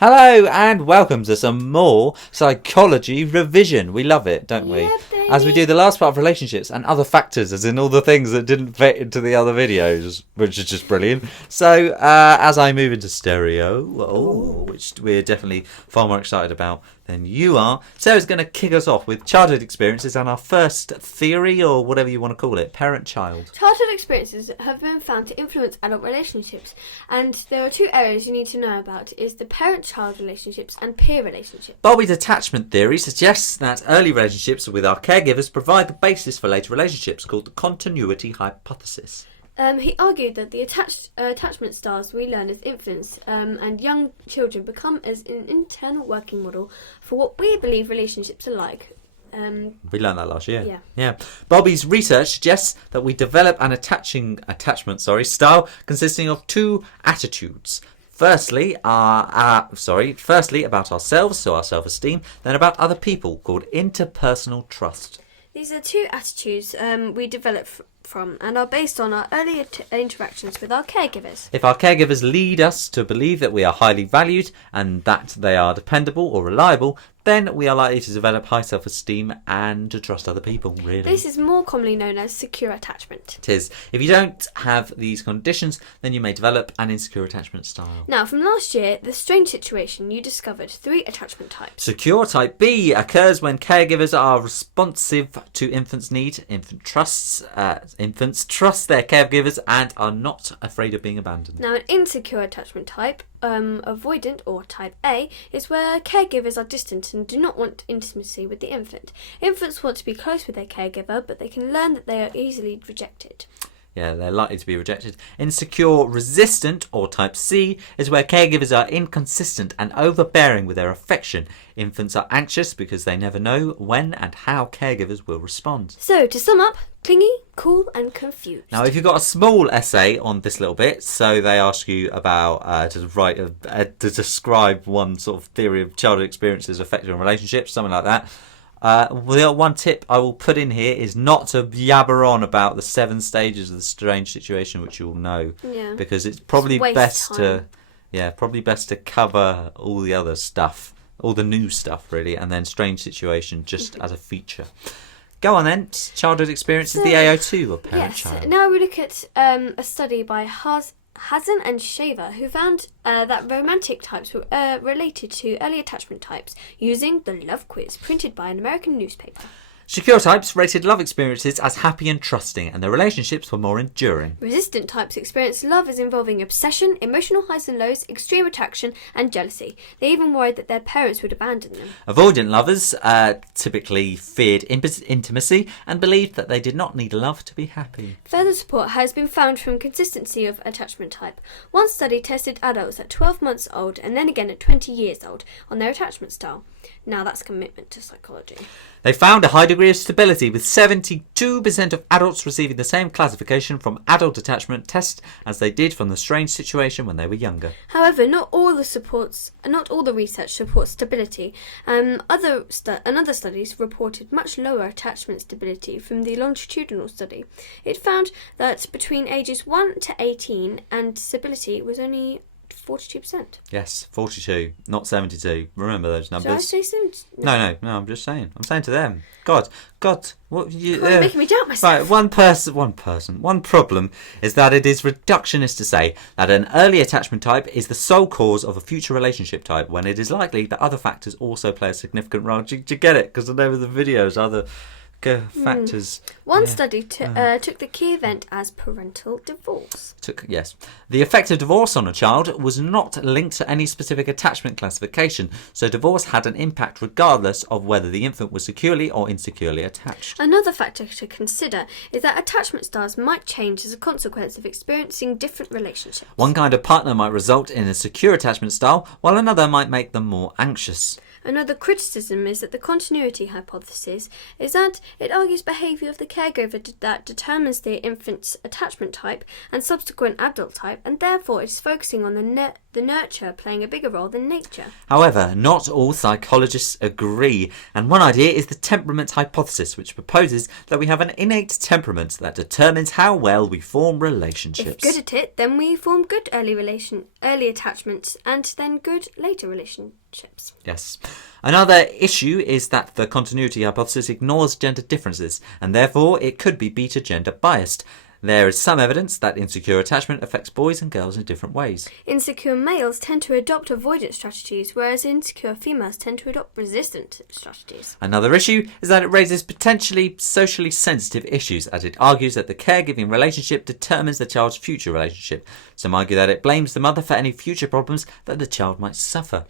Hello and welcome to some more psychology revision. We love it, don't we? Yeah, baby. As we do the last part of relationships and other factors, as in all the things that didn't fit into the other videos, which is just brilliant. So as I move into stereo, which we're definitely far more excited about than you are, Sarah's going to kick us off with childhood experiences and our first theory, or whatever you want to call it, parent-child. Childhood experiences have been found to influence adult relationships, and there are two areas you need to know about: is the parent-child relationships and peer relationships. Bowlby's attachment theory suggests that early relationships with our caregivers provide the basis for later relationships, called the continuity hypothesis. He argued that the attachment styles we learn as infants and young children become as an internal working model for what we believe relationships are like. We learned that last year. Yeah. Bowlby's research suggests that we develop an attachment style consisting of two attitudes. Firstly, about ourselves, so our self-esteem, then about other people, called interpersonal trust. These are two attitudes we develop from and are based on our early interactions with our caregivers. If our caregivers lead us to believe that we are highly valued and that they are dependable or reliable, then we are likely to develop high self-esteem and to trust other people, really. This is more commonly known as secure attachment. It is. If you don't have these conditions, then you may develop an insecure attachment style. Now, from last year, the strange situation, you discovered 3 attachment types. Secure type B occurs when caregivers are responsive to infants' need. Infants trust their caregivers and are not afraid of being abandoned. Now, an insecure attachment type, avoidant or type A, is where caregivers are distant and do not want intimacy with the infant. Infants want to be close with their caregiver, but they can learn that they are easily rejected. Yeah, they're likely to be rejected. Insecure resistant, or type C, is where caregivers are inconsistent and overbearing with their affection. Infants are anxious because they never know when and how caregivers will respond. So, to sum up, clingy, cool and confused. Now, if you've got a small essay on this little bit, so they ask you about to describe one sort of theory of childhood experiences affecting relationships, something like that. The one tip I will put in here is not to yabber on about the 7 stages of the strange situation, which you will know, because it's probably best to cover all the other stuff, all the new stuff really, and then strange situation just as a feature. Go on then. Childhood experiences, the AO2 or parent-child. Yes. Now we look at a study by Hazen and Shaver, who found that romantic types were related to early attachment types using the love quiz printed by an American newspaper. Secure types rated love experiences as happy and trusting, and their relationships were more enduring. Resistant types experienced love as involving obsession, emotional highs and lows, extreme attraction, and jealousy. They even worried that their parents would abandon them. Avoidant lovers typically feared intimacy and believed that they did not need love to be happy. Further support has been found from consistency of attachment type. One study tested adults at 12 months old and then again at 20 years old on their attachment style. Now that's commitment to psychology. They found a high degree of stability, with 72% of adults receiving the same classification from adult attachment test as they did from the strange situation when they were younger. However, not all the research supports stability. Other studies reported much lower attachment stability from the longitudinal study. It found that between ages 1 to 18, and stability was only 42%. Yes, 42, not 72. Remember those numbers. Did I say 70? No, I'm just saying. I'm saying to them. God, what you... You're making me doubt myself. Right, one problem is that it is reductionist to say that an early attachment type is the sole cause of a future relationship type, when it is likely that other factors also play a significant role. Do you get it? Because the name of the videos are the factors. One study took the key event as parental divorce. Yes. The effect of divorce on a child was not linked to any specific attachment classification, so divorce had an impact regardless of whether the infant was securely or insecurely attached. Another factor to consider is that attachment styles might change as a consequence of experiencing different relationships. One kind of partner might result in a secure attachment style, while another might make them more anxious. Another criticism is that the continuity hypothesis is that it argues behaviour of the caregiver that determines the infant's attachment type and subsequent adult type, and therefore it is focusing on the the nurture playing a bigger role than nature. However, not all psychologists agree, and one idea is the temperament hypothesis, which proposes that we have an innate temperament that determines how well we form relationships. If good at it, then we form good early attachments, and then good later relationships. Yes. Another issue is that the continuity hypothesis ignores gender differences, and therefore it could be beta gender biased. There is some evidence that insecure attachment affects boys and girls in different ways. Insecure males tend to adopt avoidance strategies, whereas insecure females tend to adopt resistant strategies. Another issue is that it raises potentially socially sensitive issues, as it argues that the caregiving relationship determines the child's future relationship. Some argue that it blames the mother for any future problems that the child might suffer.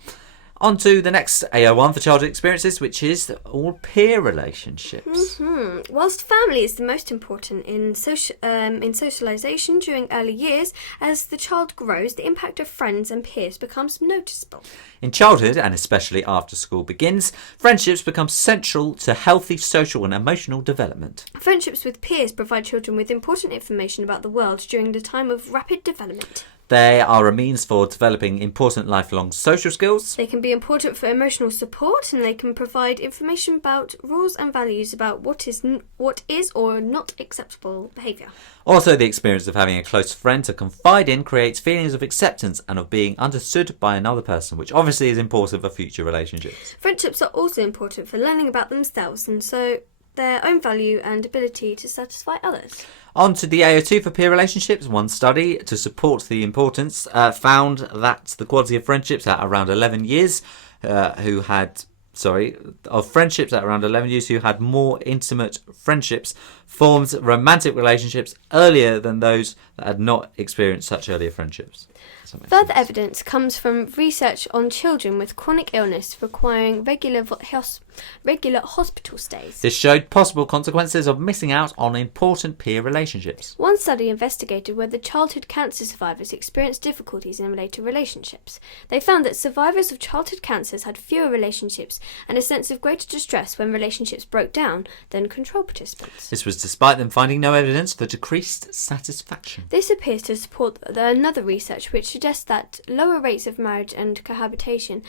On to the next AO1 for childhood experiences, which is all peer relationships. Whilst family is the most important in socialisation during early years, as the child grows, the impact of friends and peers becomes noticeable. In childhood, and especially after school begins, friendships become central to healthy social and emotional development. Friendships with peers provide children with important information about the world during the time of rapid development. They are a means for developing important lifelong social skills. They can be important for emotional support, and they can provide information about rules and values about what is or not acceptable behaviour. Also, the experience of having a close friend to confide in creates feelings of acceptance and of being understood by another person, which obviously is important for future relationships. Friendships are also important for learning about themselves, and so their own value and ability to satisfy others. On to the AO2 for peer relationships. One study to support the importance found that the quality of friendships at around 11 years who had more intimate friendships formed romantic relationships earlier than those that had not experienced such earlier friendships. Further evidence comes from research on children with chronic illness requiring regular hospital stays. This showed possible consequences of missing out on important peer relationships. One study investigated whether childhood cancer survivors experienced difficulties in later relationships. They found that survivors of childhood cancers had fewer relationships and a sense of greater distress when relationships broke down than control participants. This was despite them finding no evidence for decreased satisfaction. This appears to support another research which suggests that lower rates of marriage and cohabitation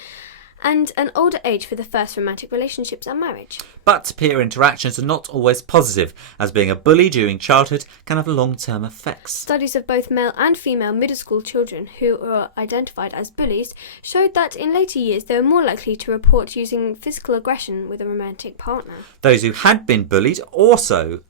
and an older age for the first romantic relationships and marriage. But peer interactions are not always positive, as being a bully during childhood can have long-term effects. Studies of both male and female middle school children who were identified as bullies showed that in later years they were more likely to report using physical aggression with a romantic partner. Those who had been bullied also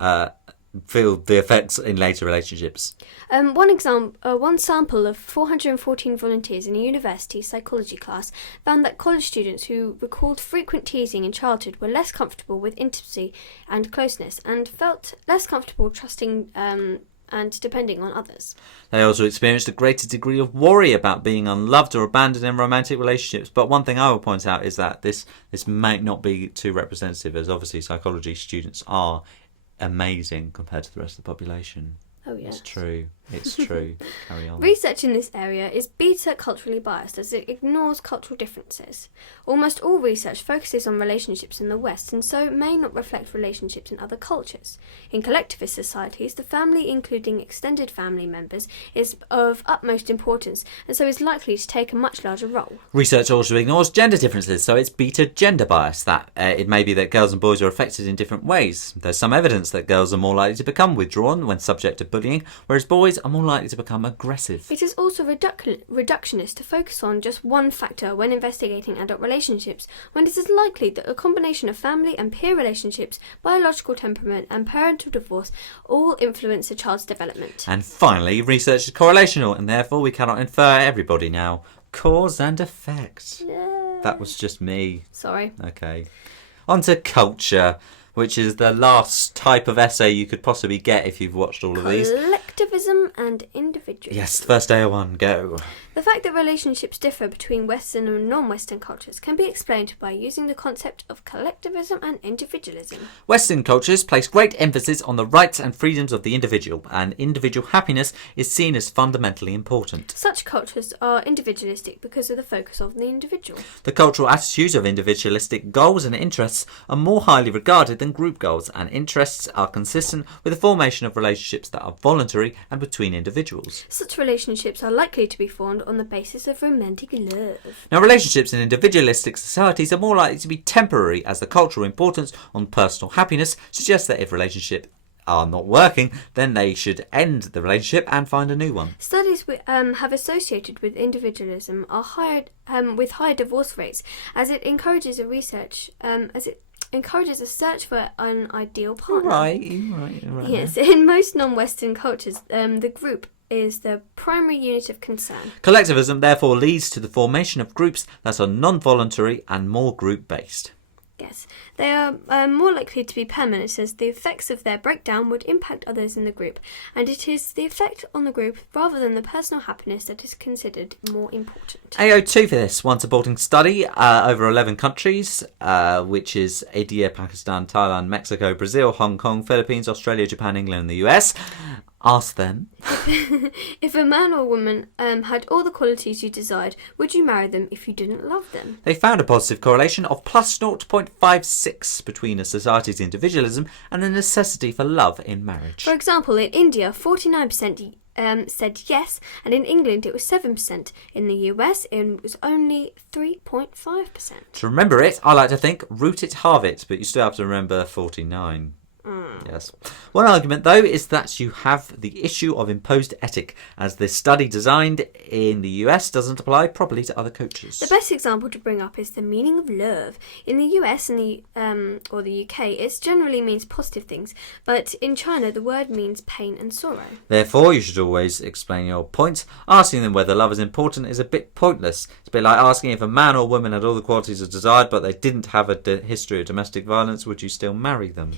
feel the effects in later relationships. One sample of 414 volunteers in a university psychology class found that college students who recalled frequent teasing in childhood were less comfortable with intimacy and closeness and felt less comfortable trusting and depending on others. They also experienced a greater degree of worry about being unloved or abandoned in romantic relationships. But one thing I will point out is that this might not be too representative, as obviously psychology students are amazing compared to the rest of the population. Oh, yes. It's true. It's true. Carry on. Research in this area is beta culturally biased as it ignores cultural differences. Almost all research focuses on relationships in the West and so may not reflect relationships in other cultures. In collectivist societies, the family, including extended family members, is of utmost importance and so is likely to take a much larger role. Research also ignores gender differences, so it's beta gender bias, that it may be that girls and boys are affected in different ways. There's some evidence that girls are more likely to become withdrawn when subject to bullying, whereas boys are more likely to become aggressive. It is also reductionist to focus on just one factor when investigating adult relationships, when it is likely that a combination of family and peer relationships, biological temperament and parental divorce all influence a child's development. And finally, research is correlational, and therefore we cannot infer everybody now. Cause and effect. Yeah. That was just me. Sorry. Okay. On to culture, which is the last type of essay you could possibly get if you've watched all of these. Collectivism and individualism. Yes, first AO1, go. The fact that relationships differ between Western and non-Western cultures can be explained by using the concept of collectivism and individualism. Western cultures place great emphasis on the rights and freedoms of the individual, and individual happiness is seen as fundamentally important. Such cultures are individualistic because of the focus of the individual. The cultural attitudes of individualistic goals and interests are more highly regarded than group goals, and interests are consistent with the formation of relationships that are voluntary voluntary and between individuals. Such relationships are likely to be formed on the basis of romantic love. Now, relationships in individualistic societies are more likely to be temporary, as the cultural importance on personal happiness suggests that if relationships are not working, then they should end the relationship and find a new one. Studies have associated with individualism are with higher divorce rates, as it encourages a search for an ideal partner. Right. Yes, in most non-Western cultures, the group is the primary unit of concern. Collectivism therefore leads to the formation of groups that are non-voluntary and more group-based. Yes, they are more likely to be permanent, as the effects of their breakdown would impact others in the group, and it is the effect on the group rather than the personal happiness that is considered more important. AO2 for this, one supporting study over 11 countries, which is India, Pakistan, Thailand, Mexico, Brazil, Hong Kong, Philippines, Australia, Japan, England and the US. Ask them. If a man or woman had all the qualities you desired, would you marry them if you didn't love them? They found a positive correlation of plus 0.56 between a society's individualism and the necessity for love in marriage. For example, in India, 49% said yes, and in England it was 7%. In the US, it was only 3.5%. To remember it, I like to think root it, halve it, but you still have to remember 49. Yes. One argument, though, is that you have the issue of imposed ethic, as the study designed in the US doesn't apply properly to other cultures. The best example to bring up is the meaning of love. In the US and or the UK, it generally means positive things, but in China, the word means pain and sorrow. Therefore, you should always explain your point. Asking them whether love is important is a bit pointless. It's a bit like asking if a man or woman had all the qualities desired, but they didn't have a history of domestic violence, would you still marry them?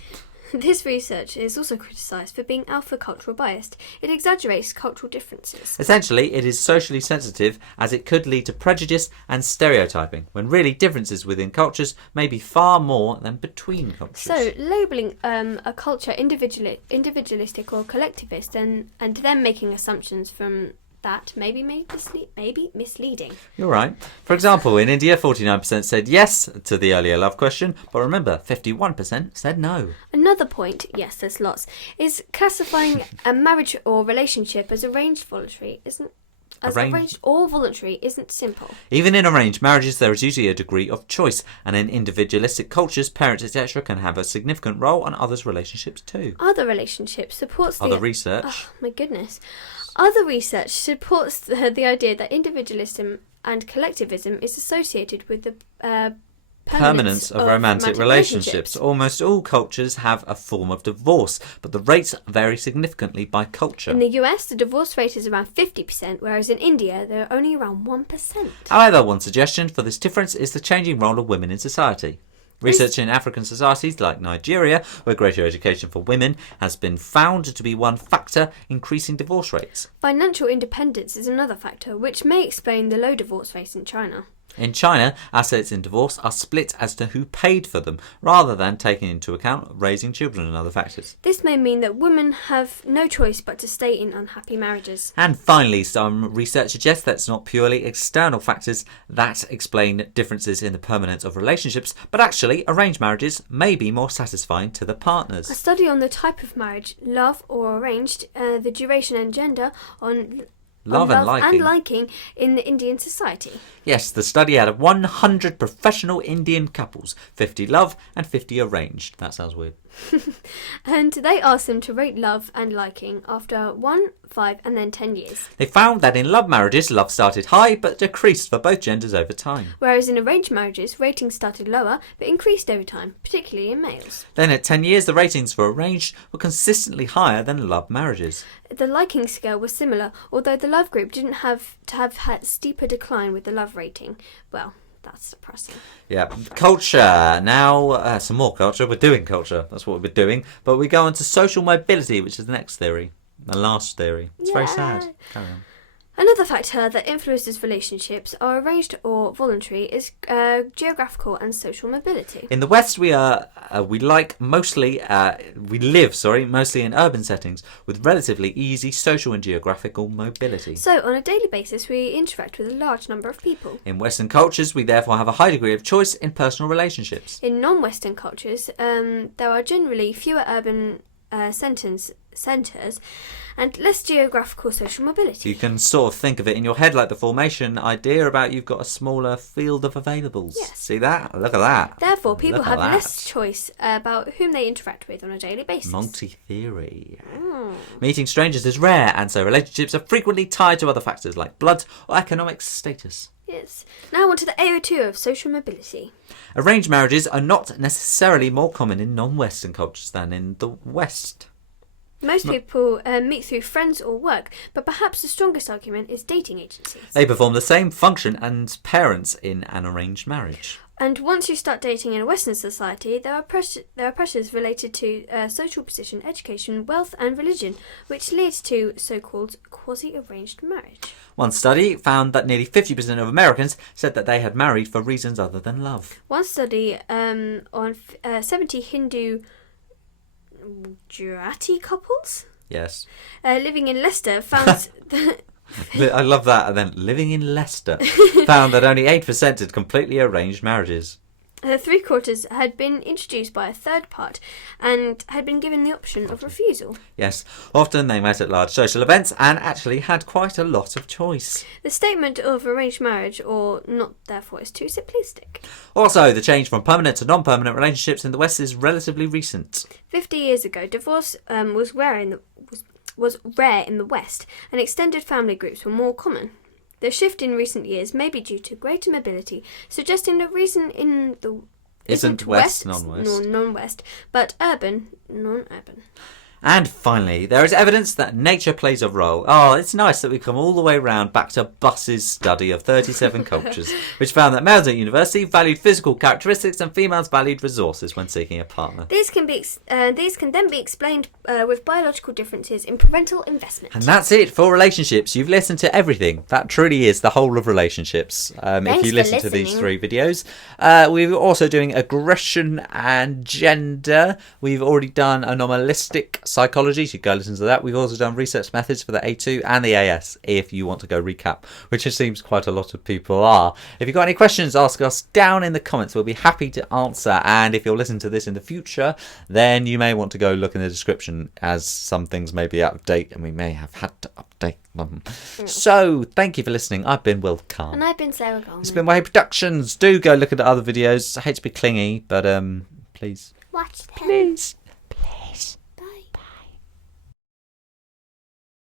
This research is also criticised for being alpha-cultural biased. It exaggerates cultural differences. Essentially, it is socially sensitive, as it could lead to prejudice and stereotyping, when really differences within cultures may be far more than between cultures. So, labelling a culture individualistic or collectivist and then making assumptions from that may be misleading. You're right. For example, in India, 49% said yes to the earlier love question, but remember, 51% said no. Another point, yes, there's lots, is classifying a marriage or relationship as arranged or voluntary isn't simple. Even in arranged marriages, there is usually a degree of choice, and in individualistic cultures, parents, etc., can have a significant role on others' relationships too. Other relationships supports Other research. Oh my goodness. Other research supports the idea that individualism and collectivism is associated with the permanence of romantic relationships. Almost all cultures have a form of divorce, but the rates vary significantly by culture. In the US, the divorce rate is around 50%, whereas in India, they're only around 1%. However, one suggestion for this difference is the changing role of women in society. Research in African societies like Nigeria, where greater education for women has been found to be one factor increasing divorce rates. Financial independence is another factor, which may explain the low divorce rate in China. In China, assets in divorce are split as to who paid for them, rather than taking into account raising children and other factors. This may mean that women have no choice but to stay in unhappy marriages. And finally, some research suggests that it's not purely external factors that explain differences in the permanence of relationships, but actually arranged marriages may be more satisfying to the partners. A study on the type of marriage, love or arranged, the duration and gender on love and liking in the Indian society. Yes, the study had 100 professional Indian couples, 50 love and 50 arranged. That sounds weird. And they asked them to rate love and liking after 1, 5 and then 10 years. They found that in love marriages, love started high but decreased for both genders over time. Whereas in arranged marriages, ratings started lower but increased over time, particularly in males. Then at 10 years, the ratings for arranged were consistently higher than love marriages. The liking scale was similar, although the love group didn't have to have had steeper decline with the love rating. Well, that's depressing. Yeah. Culture. Now, some more culture. We're doing culture. That's what we're doing. But we go on to social mobility, which is the next theory. The last theory. It's very sad. Carry on. Another factor that influences relationships, are arranged or voluntary, is geographical and social mobility. In the West, we live mostly in urban settings with relatively easy social and geographical mobility. So, on a daily basis, we interact with a large number of people. In Western cultures, we therefore have a high degree of choice in personal relationships. In non-Western cultures, there are generally fewer urban centres centres, and less geographical social mobility. You can sort of think of it in your head like the formation idea about you've got a smaller field of availables. Yes. See that? Look at that. Therefore, people Look at have that. less choice about whom they interact with on a daily basis. Multi-theory. Meeting strangers is rare, and so relationships are frequently tied to other factors like blood or economic status. Yes. Now on to the AO2 of social mobility. Arranged marriages are not necessarily more common in non-Western cultures than in the West. Most people meet through friends or work, but perhaps the strongest argument is dating agencies. They perform the same function as parents in an arranged marriage. And once you start dating in a Western society, there are pressures related to social position, education, wealth and religion, which leads to so-called quasi-arranged marriage. One study found that nearly 50% of Americans said that they had married for reasons other than love. One study on 70 Hindu Gujarati couples Yes. living in Leicester found that I love that. And then living in Leicester found that only 8% had completely arranged marriages. 3/4 had been introduced by a third part and had been given the option of refusal. Yes, often they met at large social events and actually had quite a lot of choice. The statement of arranged marriage or not therefore is too simplistic. Also, the change from permanent to non-permanent relationships in the West is relatively recent. 50 years ago, divorce was rare in the West, and extended family groups were more common. The shift in recent years may be due to greater mobility, suggesting the reason isn't West, West non-West. nor non-West, but urban, non-urban. And finally, there is evidence that nature plays a role. Oh, it's nice that we come all the way round back to Buss's study of 37 cultures, which found that males at university valued physical characteristics and females valued resources when seeking a partner. These can then be explained with biological differences in parental investment. And that's it for relationships. You've listened to everything. That truly is the whole of relationships. If you for listen to these listening. 3 videos. We're also doing aggression and gender. We've already done anomalistic psychology, so you go listen to that. We've also done research methods for the A2 and the AS, if you want to go recap, which it seems quite a lot of people are. If you've got any questions, ask us down in the comments. We'll be happy to answer. And if you're listening to this in the future, then you may want to go look in the description, as some things may be out of date and we may have had to update them. So, thank you for listening. I've been Will Carne. And I've been Sarah Goldman. It's been WAHEY Productions. Do go look at the other videos. I hate to be clingy, but please. Watch them. Please.